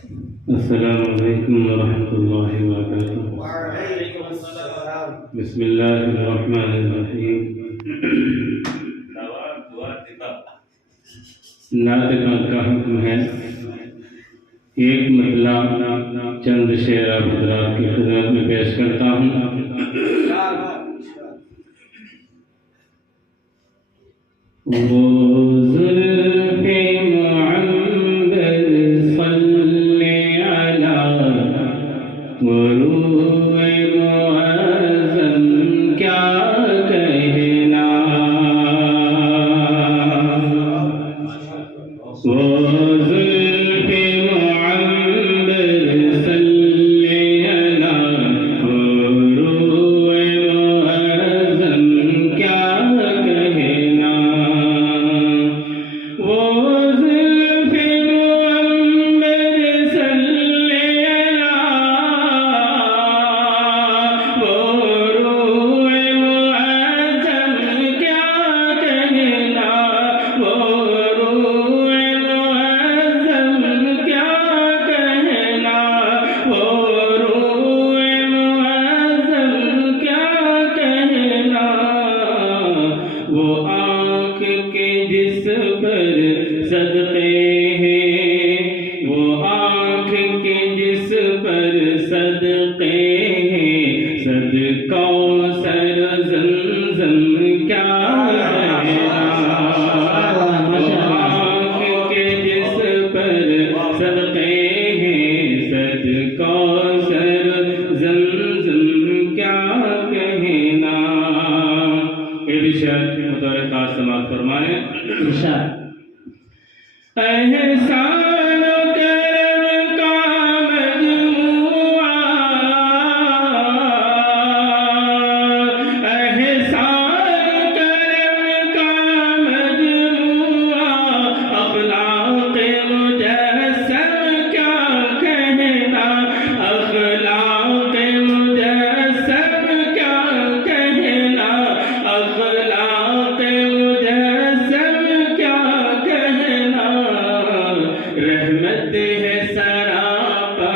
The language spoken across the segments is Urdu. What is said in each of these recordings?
السلام علیکم ورحمۃ اللہ وبرکاتہ۔ وعلیکم السلام۔ بسم اللہ الرحمن الرحیم۔ نعت کا حکم ہے، ایک مطلع چند شعر آپ حضرات کی خدمت میں پیش کرتا ہوں۔ وہ زلف معمر صلی علی وہ روح معظم کیا کہنا، وہ زلف معمر صلی علی وہ روح معظم کیا کہنا، وہ زلف معمر صلی علی وہ روح معظم کیا کہنا، وہ روح معظم کیا کہنا، وہ روح معظم کیا کہنا، وہ آنکھ کے جس پر صدقے ہیں، وہ آنکھ کے جس پر صدقے ہیں، صدقوں سر زمزم کیا کہنا، وہ آنکھ کے جس پر صدقے ہیں، صدقوں سر زمزم کیا کہنا۔ یہ بھی شاید بطور خاص سماعت فرمائیں۔ احسان و کرم کا مجموعہ، احسان کرم کا مجموعہ، اخلاق مجسم کیا کہنا، اخلاق مجسم کیا کہنا، اخلاق مجسم کیا کہنا، رحمت ہے سراپا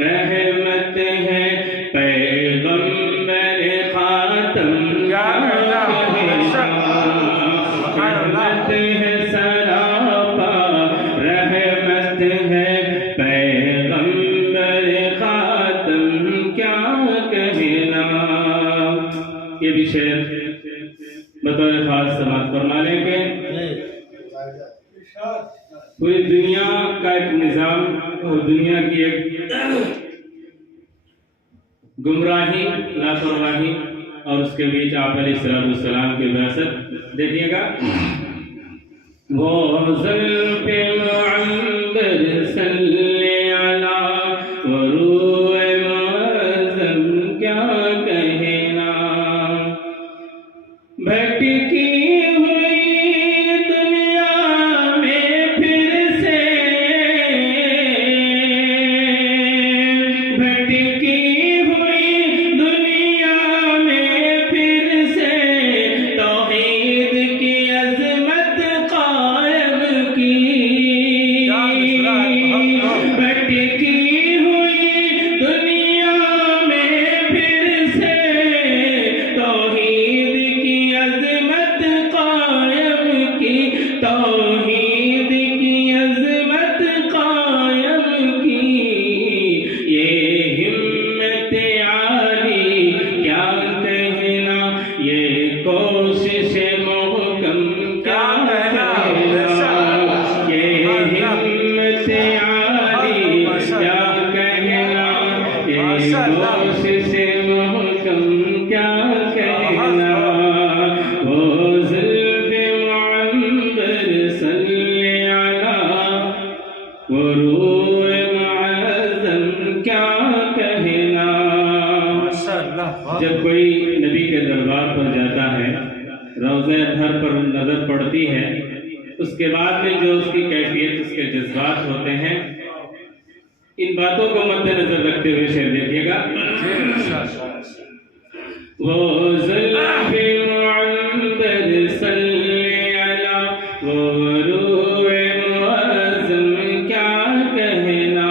رحمت ہے پیغمبر خاتم کیا کہنا، رحمت ہے سراپا رحمت ہے پیغمبر خاتم کیا کہنا۔ یہ بھی شعر بطور خاص سماعت فرما لیں گے۔ پوری دنیا کا ایک نظام اور دنیا کی ایک گمراہی لاپرواہی اور اس کے بیچ آپ علیہ السلام کی بعثت دیکھیے گا۔ وہ زلف معمر صلی علی وہ روح معظم کیا کہنا، بھٹکی ہوئی دنیا میں پھر سے، بھٹکی ہوئی دنیا میں پھر سے، توحید کی عظمت قائم کی، بھٹکی ہوئی دنیا میں پھر سے، توحید کی عظمت قائم کی، توحید کی عظمت قائم کی، یہ ہمت عالی کیا کہنا، یہ کوشش محکم کیا کہنا، یہ ہمت عالی کیا کہنا، یہ کوشش محکم کیا کہنا، وہ زلف معمر صلی علی وہ روح معظم کیا کہنا۔ جب کوئی نبی کے دربار پر جاتا ہے، روضہ اطہر پر نظر پڑتی ہے، اس کے بعد میں جو اس کی کیفیت، اس کے جذبات ہوتے ہیں، ان باتوں کو مد نظر رکھتے ہوئے شعر دیکھیے گا۔ وہ زلف معمر صلی علی وہ روح معظم کیا کہنا،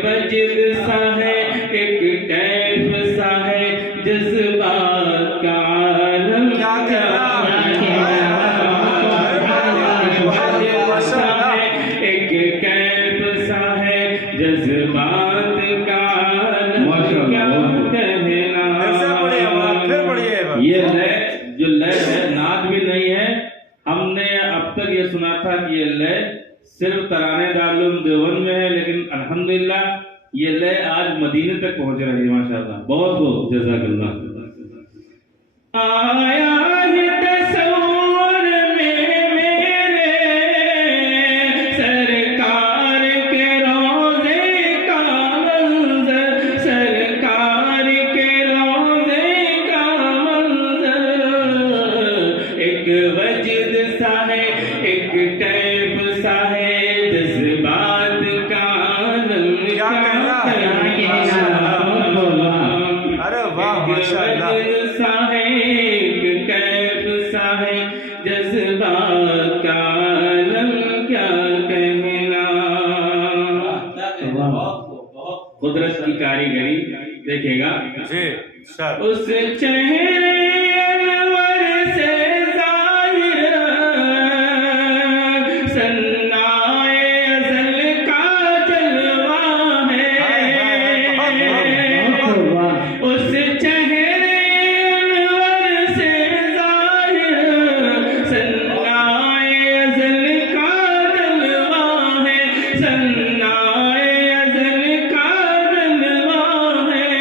وجد سا ہے ایک کیف سا ہے جذبات کا عالم کیا کہنا ایک کیف سا ہے جذبات کا عالم کیا کہنا ایسا پڑھیے بات پھر پڑھیے بات یہ لے جو لے ہے نعت بھی نہیں ہے ہم نے اب تک یہ سنا تھا کہ یہ لے صرف ترانے دارالعلوم دیوبند میں ہے لیکن الحمدللہ یہ لے آج مدینے تک پہنچ رہی ہے ماشاءاللہ بہت بہت جزاک اللہ آیا ہے تصور میں میرے سرکار کے روضے کا منظر سرکار کے روضے کا منظر ایک وجد سا ہے ایک کیف سا ہے جذبات کا عالم کیا کہنا ارے واہ ماشاءاللہ جذبات کا عالم کیا کہنا قدرت کی کاریگری دیکھے گا جی سر اس چہرے انور سے ظاہر ثنائے ازل کا جلوہ ہے اس چہرے انور سے ظاہر ثنائے ازل کا جلوہ ہے ثنائے ازل کا جلوہ ہے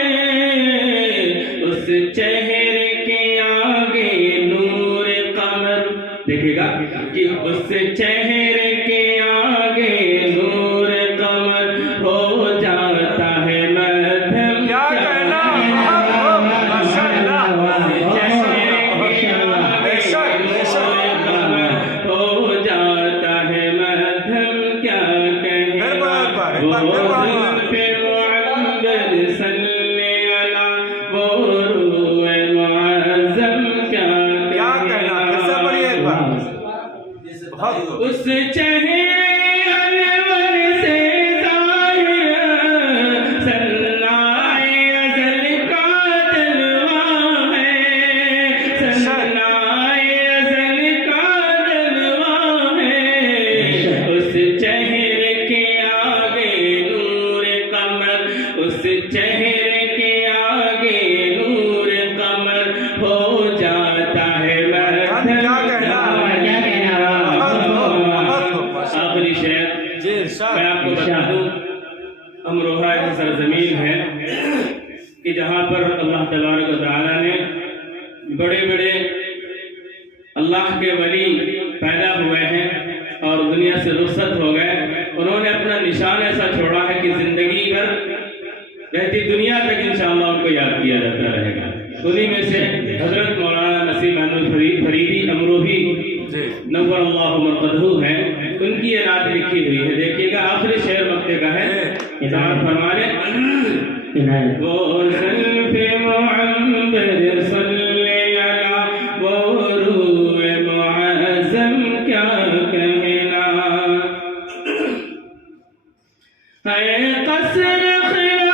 اس چہرے کے آگے نور قمر دیکھے گا کہ اس چہرے کے آگے نور قمر ہو جاتا ہے مدھم کیا کہنا ماشاءاللہ ہو جاتا ہے مدھم کیا کہنا صلی علی وہ روح معظم کیا کہنا اس چہرے انور سے ظاہر ثنائے ازل کا جلوہ ہے ثنائے ازل کا جلوہ ہے اس چہرے کے آگے نور قمر اس چہرے کے آگے نور قمر ہو جاتا ہے آخری شعر جی میں آپ کو بتا دوں امروہہ ایسی سرزمین ہے کہ جہاں پر اللہ تبارک و تعالیٰ نے بڑے بڑے اللہ کے ولی پیدا ہوئے ہیں اور دنیا سے رخصت ہو گئے انہوں نے اپنا نشان ایسا چھوڑا ہے کہ زندگی بھر رہتی دنیا تک انشاءاللہ ان کو یاد کیا جاتا رہے گا انہی میں سے حضرت مولانا نصیب احمد فریدی امروہی نور اللہ مرقدہ ہے ان کی یہ نعت لکھی ہوئی ہے دیکھیے گا آخری شعر مکتے کا ہے اشارت فرمانے وہ زلف معمبر صلی علی وہ روح معظم کیا کہنا ہے قصر خلا